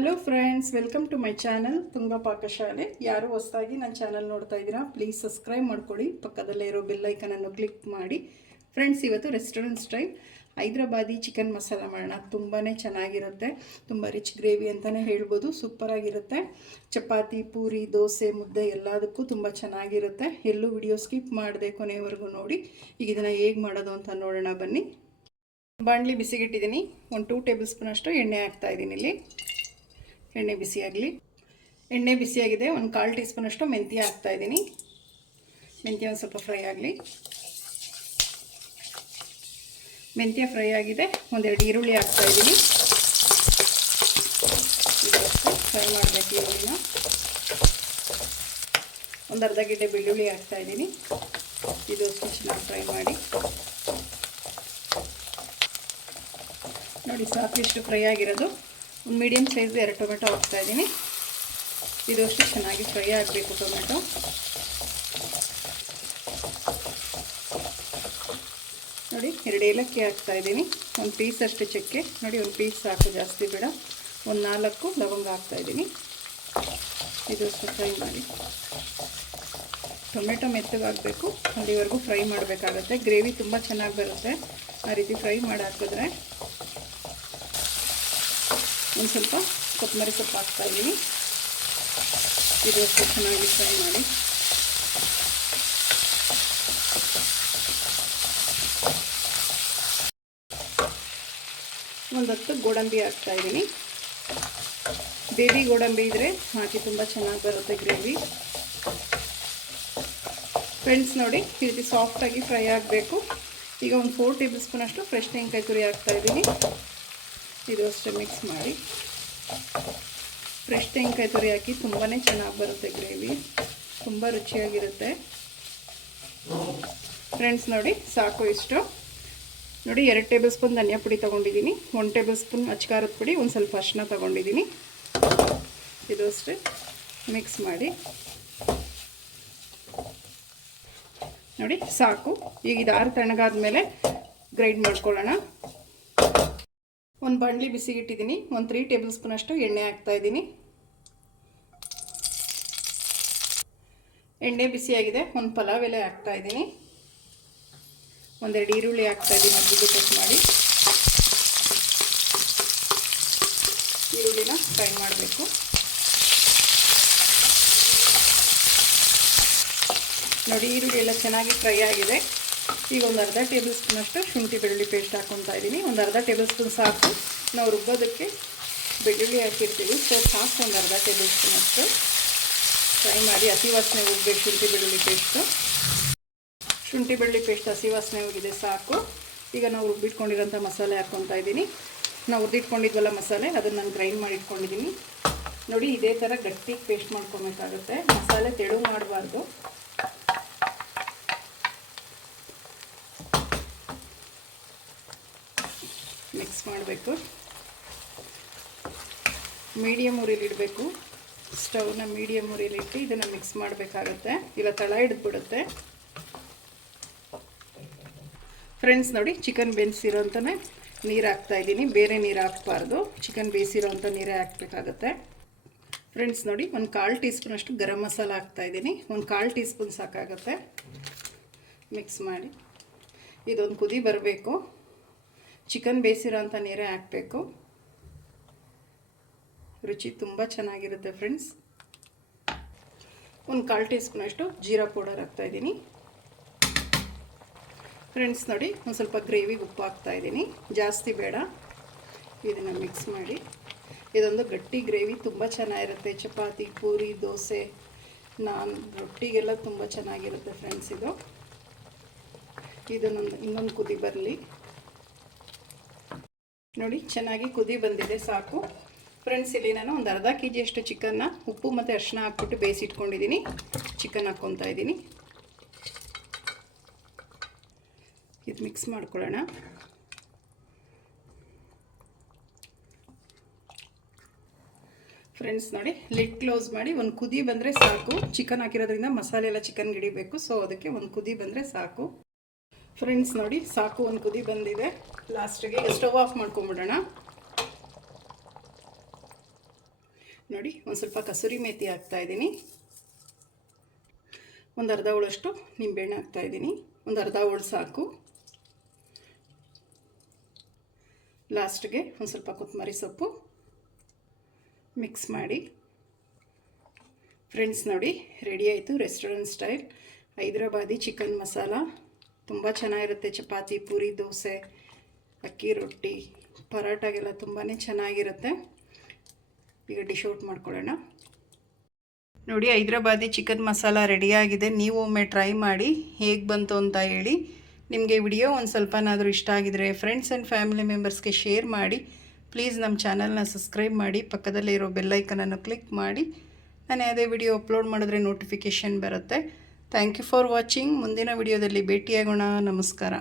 Hello friends welcome to my channel Tunga Pakashale ಯಾರು ಹೊಸದಾಗಿ ನನ್ನ ಚಾನಲ್ ನೋಡ್ತಾ ಇದ್ದೀರಾ ಪ್ಲೀಸ್ ಸಬ್ಸ್ಕ್ರೈಬ್ ಮಾಡ್ಕೊಳ್ಳಿ ಪಕ್ಕದಲ್ಲೇ ಇರೋ ಬೆಲ್ಲೈಕನನ್ನು ಕ್ಲಿಕ್ ಮಾಡಿ. ಫ್ರೆಂಡ್ಸ್ ಇವತ್ತು restaurant style Hyderabadi chicken masala ಮಾಡೋಣ. ತುಂಬಾ ಚೆನ್ನಾಗಿರುತ್ತೆ. ತುಂಬ ರಿಚ್ ಗ್ರೇವಿ ಅಂತಲೇ ಹೇಳ್ಬೋದು. ಸೂಪರಾಗಿರುತ್ತೆ ಚಪಾತಿ, ಪೂರಿ, ದೋಸೆ, ಮುದ್ದೆ ಎಲ್ಲದಕ್ಕೂ ತುಂಬ ಚೆನ್ನಾಗಿರುತ್ತೆ. ಎಲ್ಲೂ ವಿಡಿಯೋ ಸ್ಕಿಪ್ ಮಾಡಿದೆ ಕೊನೆಯವರೆಗೂ ನೋಡಿ. ಈಗ ಇದನ್ನು ಹೇಗೆ ಮಾಡೋದು ಅಂತ ನೋಡೋಣ ಬನ್ನಿ. ಬಾಣಲಿ ಬಿಸಿಗಿಟ್ಟಿದ್ದೀನಿ. ಒಂದು ಟೂ ಟೇಬಲ್ ಸ್ಪೂನ್ ಅಷ್ಟು ಎಣ್ಣೆ ಹಾಕ್ತಾ ಇದ್ದೀನಿ ಇಲ್ಲಿ. ಎಣ್ಣೆ ಬಿಸಿಯಾಗಲಿ ಎಣ್ಣೆ ಬಿಸಿಯಾಗಿದೆ ಒಂದು ಕಾಲು ಟೀ ಸ್ಪೂನಷ್ಟು ಮೆಂತ್ಯ ಹಾಕ್ತಾ ಇದ್ದೀನಿ. ಮೆಂತ್ಯ ಒಂದು ಸ್ವಲ್ಪ ಫ್ರೈ ಆಗಲಿ. ಮೆಂತ್ಯ ಫ್ರೈ ಆಗಿದೆ. ಒಂದೆರಡು ಈರುಳ್ಳಿ ಹಾಕ್ತಾ ಇದ್ದೀನಿ. ಫ್ರೈ ಮಾಡಬೇಕು ಈರುಳ್ಳಿನ. ಒಂದು ಅರ್ಧ ಗಿಡ್ಡೆ ಬೆಳ್ಳುಳ್ಳಿ ಹಾಕ್ತಾ ಇದ್ದೀನಿ. ಇದು ಚೆನ್ನಾಗಿ ಫ್ರೈ ಮಾಡಿ. ನೋಡಿ ಸಾಕಷ್ಟು ಫ್ರೈ ಆಗಿರೋದು. ಒಂದು ಮೀಡಿಯಮ್ ಸೈಜ್ ಎರಡು ಟೊಮೆಟೊ ಹಾಕ್ತಾ ಇದ್ದೀನಿ. ಇದು ಅಷ್ಟು ಚೆನ್ನಾಗಿ ಫ್ರೈ ಆಗಬೇಕು ಟೊಮೆಟೊ. ನೋಡಿ, ಎರಡು ಏಲಕ್ಕಿ ಹಾಕ್ತಾ ಇದ್ದೀನಿ. ಒಂದು ಪೀಸ್ ಅಷ್ಟು ಚಕ್ಕೆ. ನೋಡಿ, ಒಂದು ಪೀಸ್ ಸಾಕು, ಜಾಸ್ತಿ ಬೇಡ. ಒಂದು ನಾಲ್ಕು ಲವಂಗ ಹಾಕ್ತಾ ಇದ್ದೀನಿ. ಇದು ಅಷ್ಟು ಫ್ರೈ ಮಾಡಿ. ಟೊಮೆಟೊ ಮೆತ್ತಗಾಗಬೇಕು. ಅಲ್ಲಿವರೆಗೂ ಫ್ರೈ ಮಾಡಬೇಕಾಗತ್ತೆ. ಗ್ರೇವಿ ತುಂಬ ಚೆನ್ನಾಗಿ ಬರುತ್ತೆ. ಆ ರೀತಿ ಫ್ರೈ ಮಾಡಿ ಹಾಕಿದ್ರೆ ಒಂದು ಸ್ವಲ್ಪ ಕೊತ್ತಂಬರಿ ಸೊಪ್ಪು ಹಾಕ್ತಾ ಇದ್ದೀನಿ. ಇದು ಅಷ್ಟು ಚೆನ್ನಾಗಿ ಫ್ರೈ ಮಾಡಿ. ಒಂದೊತ್ತು ಗೋಡಂಬಿ ಹಾಕ್ತಾ ಇದ್ದೀನಿ. ಬೇಬಿ ಗೋಡಂಬಿ ಇದ್ದರೆ ಹಾಕಿ ತುಂಬ ಚೆನ್ನಾಗಿ ಬರುತ್ತೆ ಗ್ರೇವಿ. ಫ್ರೆಂಡ್ಸ್ ನೋಡಿ, ಈ ರೀತಿ ಸಾಫ್ಟಾಗಿ ಫ್ರೈ ಆಗಬೇಕು. ಈಗ ಒಂದು ಫೋರ್ ಟೇಬಲ್ ಸ್ಪೂನ್ ಅಷ್ಟು ಫ್ರೆಶ್ ತೆಂಗಿನಕಾಯಿ ತುರಿ ಹಾಕ್ತಾ ಇದ್ದೀನಿ. ಇದು ಅಷ್ಟೇ ಮಿಕ್ಸ್ ಮಾಡಿ. ಫ್ರೆಶ್ ತೆಂಗಿನಕಾಯಿ ತುರಿ ಹಾಕಿ ತುಂಬಾ ಚೆನ್ನಾಗಿ ಬರುತ್ತೆ ಗ್ರೇವಿ. ತುಂಬ ರುಚಿಯಾಗಿರುತ್ತೆ. ಫ್ರೆಂಡ್ಸ್ ನೋಡಿ, ಸಾಕು ಇಷ್ಟು. ನೋಡಿ, ಎರಡು ಟೇಬಲ್ ಸ್ಪೂನ್ ಧನಿಯಾ ಪುಡಿ ತೊಗೊಂಡಿದ್ದೀನಿ. ಒಂದು ಟೇಬಲ್ ಸ್ಪೂನ್ ಅಚ್ಕಾರದ ಪುಡಿ, ಒಂದು ಸ್ವಲ್ಪ ಅರ್ಶಿನ ತೊಗೊಂಡಿದ್ದೀನಿ. ಇದು ಅಷ್ಟೇ. ಮಿಕ್ಸ್ ಮಾಡಿ. ನೋಡಿ, ಸಾಕು. ಈಗ ಇದು ಆರು ತಣ್ಣಗಾದ ಮೇಲೆ ಗ್ರೈಂಡ್ ಮಾಡ್ಕೊಳ್ಳೋಣ. ಒಂದು ಬಾಣಲಿ ಬಿಸಿಗಿಟ್ಟಿದ್ದೀನಿ, ಒಂದು ತ್ರೀ ಟೇಬಲ್ ಸ್ಪೂನ್ ಅಷ್ಟು ಎಣ್ಣೆ ಹಾಕ್ತಾ ಇದ್ದೀನಿ. ಎಣ್ಣೆ ಬಿಸಿಯಾಗಿದೆ, ಒಂದು ಪಲಾವ್ ಎಲೆ ಹಾಕ್ತಾ ಇದ್ದೀನಿ. ಒಂದೆರಡು ಈರುಳ್ಳಿ ಹಾಕ್ತಾ ಇದ್ದೀನಿ ಅದ್ರಿಗೆ ಕಟ್ ಮಾಡಿ. ಈರುಳ್ಳಿನ ಫ್ರೈ ಮಾಡಬೇಕು. ನೋಡಿ, ಈರುಳ್ಳಿ ಎಲ್ಲ ಚೆನ್ನಾಗಿ ಫ್ರೈ ಆಗಿದೆ. ಈಗ ಒಂದು ಅರ್ಧ ಟೇಬಲ್ ಸ್ಪೂನಷ್ಟು ಶುಂಠಿ ಬೆಳ್ಳುಳ್ಳಿ ಪೇಸ್ಟ್ ಹಾಕ್ಕೊತಾ ಇದ್ದೀನಿ. ಒಂದು ಅರ್ಧ ಟೇಬಲ್ ಸ್ಪೂನ್ ಸಾಕು. ನಾವು ರುಬ್ಬೋದಕ್ಕೆ ಬೆಳ್ಳುಳ್ಳಿ ಹಾಕಿರ್ತೀವಿ. ಸೊ, ಸಾಕು ಒಂದು ಅರ್ಧ ಟೇಬಲ್ ಸ್ಪೂನಷ್ಟು ಫ್ರೈ ಮಾಡಿ ಹಸಿ ವಾಸನೆ ಹೋಗ್ಬೇಕು ಶುಂಠಿ ಬೆಳ್ಳುಳ್ಳಿ ಪೇಸ್ಟು. ಶುಂಠಿ ಬೆಳ್ಳುಳ್ಳಿ ಪೇಸ್ಟ್ ಹಸಿ ವಾಸನೆ ಹೋಗಿದೆ, ಸಾಕು. ಈಗ ನಾವು ರುಬ್ಬಿಟ್ಕೊಂಡಿರೋಂಥ ಮಸಾಲೆ ಹಾಕ್ಕೊತಾ ಇದ್ದೀನಿ. ನಾವು ಹುರಿದಿಟ್ಕೊಂಡಿದ್ವಲ್ಲ ಮಸಾಲೆ, ಅದನ್ನು ನಾನು ಗ್ರೈಂಡ್ ಮಾಡಿ ಇಟ್ಕೊಂಡಿದ್ದೀನಿ. ನೋಡಿ, ಇದೇ ಥರ ಗಟ್ಟಿ ಪೇಸ್ಟ್ ಮಾಡ್ಕೊಬೇಕಾಗುತ್ತೆ. ಮಸಾಲೆ ತೆಳು ಮಾಡಬಾರ್ದು ಮಿಕ್ಸ್ ಮಾಡಬೇಕು. ಮೀಡಿಯಮ್ ಉರಿಲಿಡಬೇಕು ಸ್ಟವ್ನ ಮೀಡಿಯಮ್ ಉರಿಲಿಟ್ಟು ಇದನ್ನು ಮಿಕ್ಸ್ ಮಾಡಬೇಕಾಗತ್ತೆ. ಇಲ್ಲ ತಳ ಹಿಡಿದ್ಬಿಡುತ್ತೆ. ಫ್ರೆಂಡ್ಸ್ ನೋಡಿ ಚಿಕನ್ ಬೆನ್ಸಿರೋ ಅಂತಲೇ ನೀರು ಹಾಕ್ತಾಯಿದ್ದೀನಿ ಬೇರೆ ನೀರು ಹಾಕ್ಬಾರ್ದು. ಚಿಕನ್ ಬೇಯಿಸಿರೋ ಅಂಥ ನೀರೇ ಹಾಕಬೇಕಾಗತ್ತೆ. ಫ್ರೆಂಡ್ಸ್ ನೋಡಿ, ಒಂದು ಕಾಲು ಟೀ ಸ್ಪೂನ್ ಅಷ್ಟು ಗರಂ ಮಸಾಲ ಹಾಕ್ತಾಯಿದ್ದೀನಿ ಒಂದು ಕಾಲು ಟೀ ಸ್ಪೂನ್ ಸಾಕಾಗುತ್ತೆ. ಮಿಕ್ಸ್ ಮಾಡಿ. ಇದೊಂದು ಕುದಿ ಬರಬೇಕು. ಚಿಕನ್ ಬೇಯಿಸಿರೋ ಅಂಥ ನೀರೇ ಹಾಕಬೇಕು. ರುಚಿ ತುಂಬ ಚೆನ್ನಾಗಿರುತ್ತೆ ಫ್ರೆಂಡ್ಸ್. ಒಂದು ಕಾಲು ಟೀ ಸ್ಪೂನಷ್ಟು ಜೀರಾ ಪೌಡರ್ ಹಾಕ್ತಾಯಿದ್ದೀನಿ ಫ್ರೆಂಡ್ಸ್ ನೋಡಿ, ಒಂದು ಸ್ವಲ್ಪ ಗ್ರೇವಿಗೆ ಉಪ್ಪು ಹಾಕ್ತಾಯಿದ್ದೀನಿ ಜಾಸ್ತಿ ಬೇಡ. ಇದನ್ನು ಮಿಕ್ಸ್ ಮಾಡಿ. ಇದೊಂದು ಗಟ್ಟಿ ಗ್ರೇವಿ, ತುಂಬ ಚೆನ್ನಾಗಿರುತ್ತೆ. ಚಪಾತಿ, ಪೂರಿ, ದೋಸೆ, ನಾನ್, ರೊಟ್ಟಿಗೆಲ್ಲ ತುಂಬ ಚೆನ್ನಾಗಿರುತ್ತೆ ಫ್ರೆಂಡ್ಸ್ ಇದು. ಇದನ್ನೊಂದು ಇನ್ನೊಂದು ಕುದಿ ಬರಲಿ. ನೋಡಿ, ಚೆನ್ನಾಗಿ ಕುದಿ ಬಂದಿದೆ, ಸಾಕು. ಫ್ರೆಂಡ್ಸ್ ಇಲ್ಲಿ ನಾನು ಒಂದು ಅರ್ಧ ಕೆ ಜಿಯಷ್ಟು ಚಿಕನ್ನ, ಉಪ್ಪು ಮತ್ತು ಅರಿಶಿನ ಹಾಕ್ಬಿಟ್ಟು ಬೇಯಿಸಿಟ್ಕೊಂಡಿದ್ದೀನಿ ಚಿಕನ್ ಹಾಕ್ಕೊತಾ ಇದ್ದೀನಿ ಇದು ಮಿಕ್ಸ್ ಮಾಡ್ಕೊಳ್ಳೋಣ. ಫ್ರೆಂಡ್ಸ್ ನೋಡಿ ಲಿಡ್ ಕ್ಲೋಸ್ ಮಾಡಿ ಒಂದು ಕುದಿ ಬಂದರೆ ಸಾಕು. ಚಿಕನ್ ಹಾಕಿರೋದ್ರಿಂದ ಮಸಾಲೆ ಎಲ್ಲ ಚಿಕನ್ ಹಿಡಿಬೇಕು ಸೊ ಅದಕ್ಕೆ ಒಂದು ಕುದಿ ಬಂದರೆ ಸಾಕು. ಫ್ರೆಂಡ್ಸ್ ನೋಡಿ, ಸಾಕು ಒಂದು ಕುದಿ ಬಂದಿದೆ. ಲಾಸ್ಟಿಗೆ ಸ್ಟವ್ ಆಫ್ ಮಾಡ್ಕೊಂಬಿಡೋಣ ನೋಡಿ, ಒಂದು ಸ್ವಲ್ಪ ಕಸೂರಿ ಮೇತಿ ಹಾಕ್ತಾ ಇದ್ದೀನಿ. ಒಂದು ಅರ್ಧ ಹೋಳಷ್ಟು ನಿಂಬೆಹಣ್ಣು ಹಾಕ್ತಾಯಿದ್ದೀನಿ ಒಂದು ಅರ್ಧ ಹೋಳು ಸಾಕು. ಲಾಸ್ಟ್ಗೆ ಒಂದು ಸ್ವಲ್ಪ ಕೊತ್ತಂಬರಿ ಸೊಪ್ಪು ಮಿಕ್ಸ್ ಮಾಡಿ. ಫ್ರೆಂಡ್ಸ್ ನೋಡಿ ರೆಡಿ ಆಯಿತು restaurant style Hyderabadi chicken masala. ತುಂಬ ಚೆನ್ನಾಗಿರುತ್ತೆ, ಚಪಾತಿ, ಪೂರಿ, ದೋಸೆ, ಅಕ್ಕಿ, ರೊಟ್ಟಿ, ಪರೋಟಾಗೆಲ್ಲ ತುಂಬಾ ಚೆನ್ನಾಗಿರುತ್ತೆ. ಈಗ ಡಿಶ್ ಔಟ್ ಮಾಡ್ಕೊಳ್ಳೋಣ. ನೋಡಿ, ಹೈದ್ರಾಬಾದಿ ಚಿಕನ್ ಮಸಾಲ ರೆಡಿಯಾಗಿದೆ. ನೀವು ಒಮ್ಮೆ ಟ್ರೈ ಮಾಡಿ ಹೇಗೆ ಬಂತು ಅಂತ ಹೇಳಿ ನಿಮಗೆ ವಿಡಿಯೋ ಒಂದು ಸ್ವಲ್ಪನಾದರೂ ಇಷ್ಟ ಆಗಿದರೆ ಫ್ರೆಂಡ್ಸ್ ಆ್ಯಂಡ್ ಫ್ಯಾಮಿಲಿ ಮೆಂಬರ್ಸ್ಗೆ ಶೇರ್ ಮಾಡಿ. ಪ್ಲೀಸ್ ನಮ್ಮ ಚಾನಲ್ನ ಸಬ್ಸ್ಕ್ರೈಬ್ ಮಾಡಿ. ಪಕ್ಕದಲ್ಲೇ ಇರೋ ಬೆಲ್ಲೈಕನನ್ನು ಕ್ಲಿಕ್ ಮಾಡಿ. ನಾನು ಯಾವುದೇ ವಿಡಿಯೋ ಅಪ್ಲೋಡ್ ಮಾಡಿದ್ರೆ ನೋಟಿಫಿಕೇಷನ್ ಬರುತ್ತೆ. ಥ್ಯಾಂಕ್ ಯು ಫಾರ್ ವಾಚಿಂಗ್ ಮುಂದಿನ ವಿಡಿಯೋದಲ್ಲಿ ಭೇಟಿಯಾಗೋಣ. ನಮಸ್ಕಾರ.